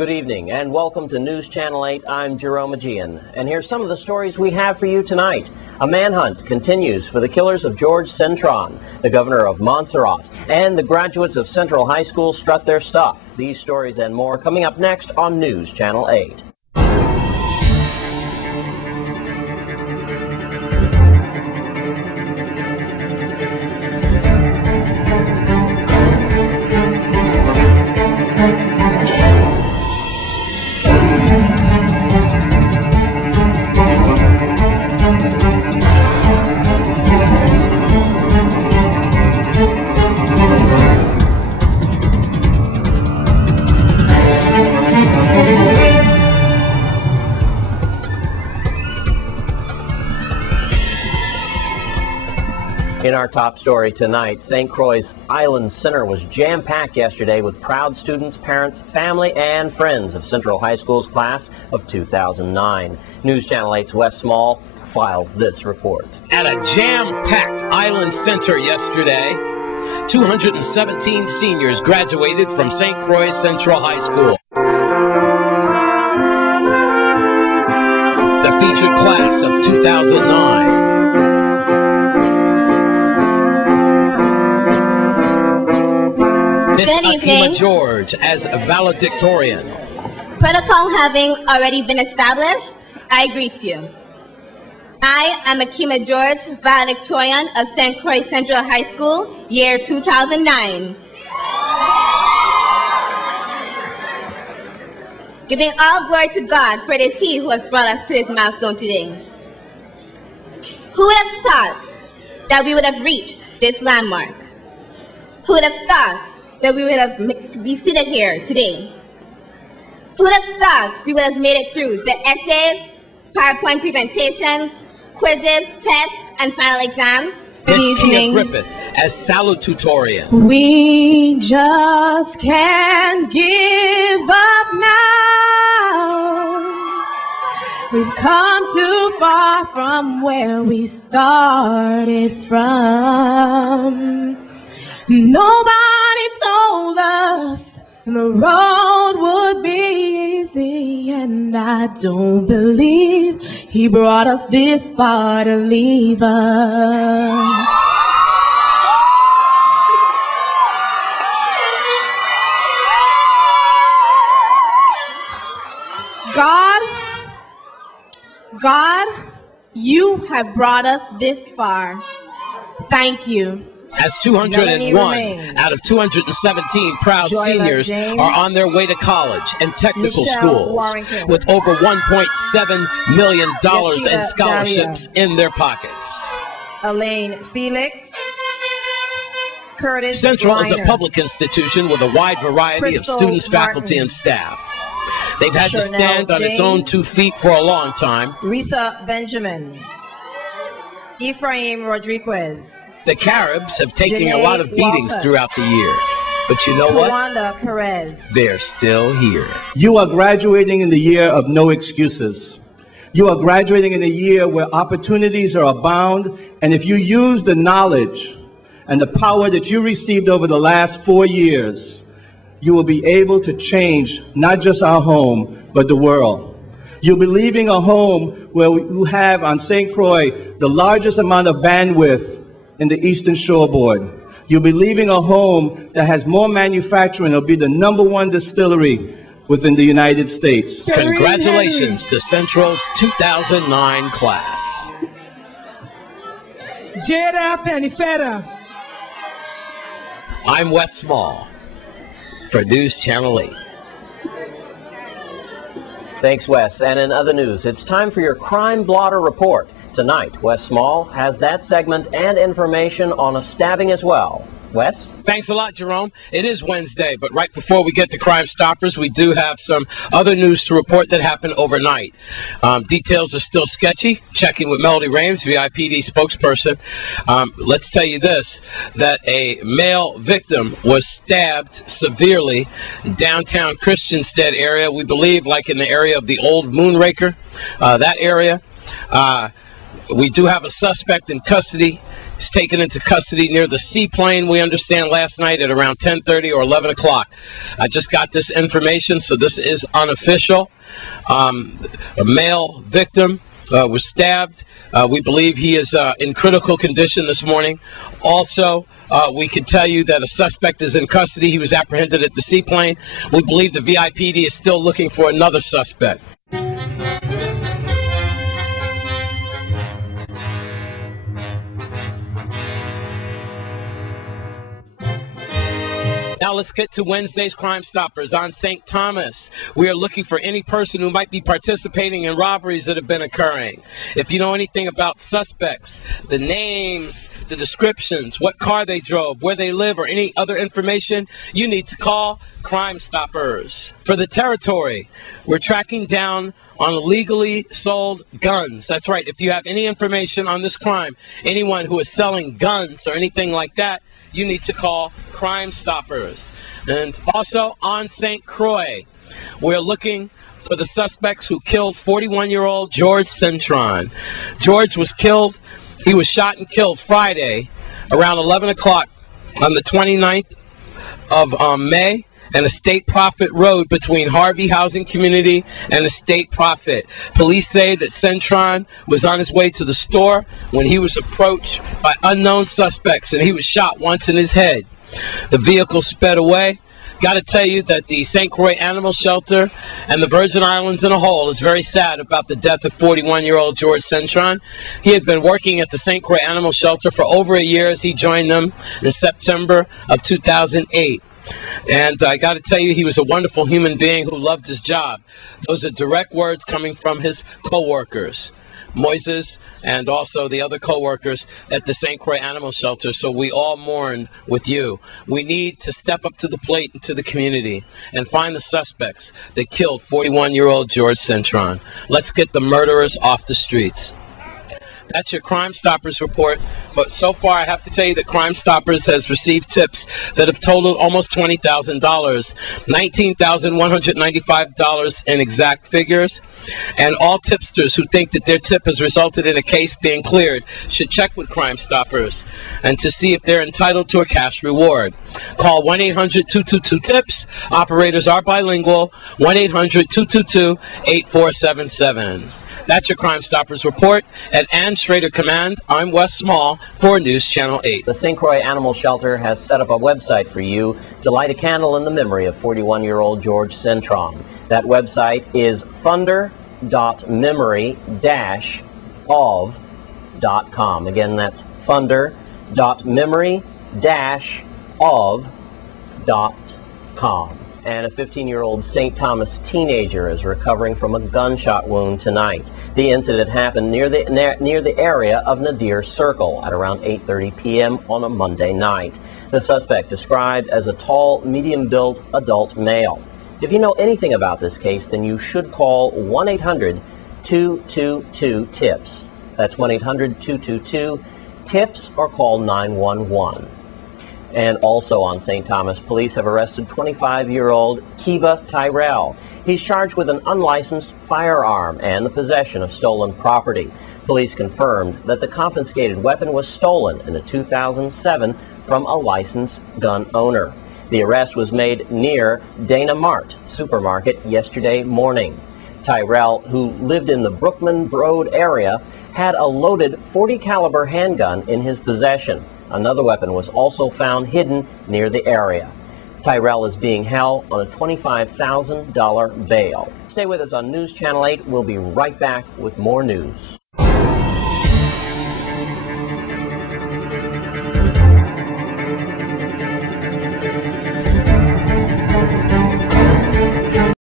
Good evening and welcome to News Channel 8. I'm Jerome Aegean, and here's some of the stories we have for you tonight. A manhunt continues for the killers of George Centron, the governor of Montserrat, and the graduates of Central High School strut their stuff. These stories and more coming up next on News Channel 8. In our top story tonight, St. Croix's Island Center was jam-packed yesterday with proud students, parents, family, and friends of Central High School's class of 2009. News Channel 8's Wes Small files this report. At a jam-packed Island Center yesterday, 217 seniors graduated from St. Croix Central High School. The featured class of 2009. Miss Akima George as valedictorian. Protocol having already been established, I greet you. I am Akima George, valedictorian of St. Croix Central High School, year 2009. Giving all glory to God, for it is He who has brought us to this milestone today. Who would have thought that we would have reached this landmark? Who would have thought that we would have be seated here today? Who would have thought we would have made it through the essays, PowerPoint presentations, quizzes, tests, and final exams? Miss Kia Griffith as salutatorian. We just can't give up now. We've come too far from where we started from. Nobody told us the road would be easy, and I don't believe He brought us this far to leave us. God, You have brought us this far. Thank You. As 201 out of 217 proud seniors are on their way to college and technical schools with over $1.7 million in scholarships in their pockets. Elaine Felix. Curtis Central is a Reiner. Public institution with a wide variety of students, faculty, and staff. They've had to stand on its own 2 feet for a long time. Risa Benjamin. Ephraim Rodriguez. The Caribs have taken a lot of beatings throughout the year. But you know what? Tawanda Perez. They're still here. You are graduating in the year of no excuses. You are graduating in a year where opportunities are abound, and if you use the knowledge and the power that you received over the last 4 years, you will be able to change not just our home, but the world. You'll be leaving a home where you have on St. Croix the largest amount of bandwidth in the Eastern Shoreboard. You'll be leaving a home that has more manufacturing. It'll be the #1 distillery within the United States. Congratulations to Central's 2009 class. Jada Penifera. I'm Wes Small for News Channel 8. Thanks, Wes. And in other news, it's time for your Crime Blotter Report. Tonight, Wes Small has that segment and information on a stabbing as well. Wes? Thanks a lot, Jerome. It is Wednesday, but right before we get to Crime Stoppers, we do have some other news to report that happened overnight. Details are still sketchy. Checking with Melody Rames, VIPD spokesperson. Let's tell you this, that a male victim was stabbed severely in downtown Christiansted area. We believe like in the area of the old Moonraker, that area. We do have a suspect in custody. He's taken into custody near the seaplane, we understand, last night at around 10:30 or 11 o'clock. I just got this information, so this is unofficial. A male victim was stabbed. We believe he is in critical condition this morning. Also, we can tell you that a suspect is in custody. He was apprehended at the seaplane. We believe the VIPD is still looking for another suspect. Now let's get to Wednesday's Crime Stoppers on St. Thomas. We are looking for any person who might be participating in robberies that have been occurring. If you know anything about suspects, the names, the descriptions, what car they drove, where they live, or any other information, you need to call Crime Stoppers. For the territory, we're tracking down on illegally sold guns. That's right. If you have any information on this crime, anyone who is selling guns or anything like that, you need to call Crime Stoppers. And also on St. Croix, we're looking for the suspects who killed 41-year-old George Cintron. George was killed, he was shot and killed Friday around 11 o'clock on the 29th of May and the State Prophet Road between Harvey Housing Community and the State Prophet. Police say that Cintron was on his way to the store when he was approached by unknown suspects and he was shot once in his head. The vehicle sped away. Got to tell you that the St. Croix Animal Shelter and the Virgin Islands in a whole is very sad about the death of 41-year-old George Cintron. He had been working at the St. Croix Animal Shelter for over a year as he joined them in September of 2008. And I got to tell you, he was a wonderful human being who loved his job. Those are direct words coming from his co-workers, Moises, and also the other co-workers at the St. Croix Animal Shelter. So we all mourn with you. We need to step up to the plate and to the community and find the suspects that killed 41-year-old George Cintron. Let's get the murderers off the streets. That's your Crime Stoppers report. But so far, I have to tell you that Crime Stoppers has received tips that have totaled almost $20,000, $19,195 in exact figures. And all tipsters who think that their tip has resulted in a case being cleared should check with Crime Stoppers and to see if they're entitled to a cash reward. Call 1-800-222-TIPS. Operators are bilingual. 1-800-222-8477. That's your Crime Stoppers report. At Ann Schrader Command, I'm Wes Small for News Channel 8. The St. Croix Animal Shelter has set up a website for you to light a candle in the memory of 41-year-old George Cintron. That website is thunder.memory-of.com. Again, that's thunder.memory-of.com. And a 15-year-old St. Thomas teenager is recovering from a gunshot wound tonight. The incident happened near the area of Nadir Circle at around 8:30 p.m. on a Monday night. The suspect described as a tall, medium-built adult male. If you know anything about this case, then you should call 1-800-222-TIPS. That's 1-800-222-TIPS or call 911. And also on St. Thomas, police have arrested 25-year-old Kiba Tyrell. He's charged with an unlicensed firearm and the possession of stolen property. Police confirmed that the confiscated weapon was stolen in a 2007 from a licensed gun owner. The arrest was made near Dana Mart supermarket yesterday morning. Tyrell, who lived in the Brookman Road area, had a loaded .40 caliber handgun in his possession. Another weapon was also found hidden near the area. Tyrell is being held on a $25,000 bail. Stay with us on News Channel 8. We'll be right back with more news.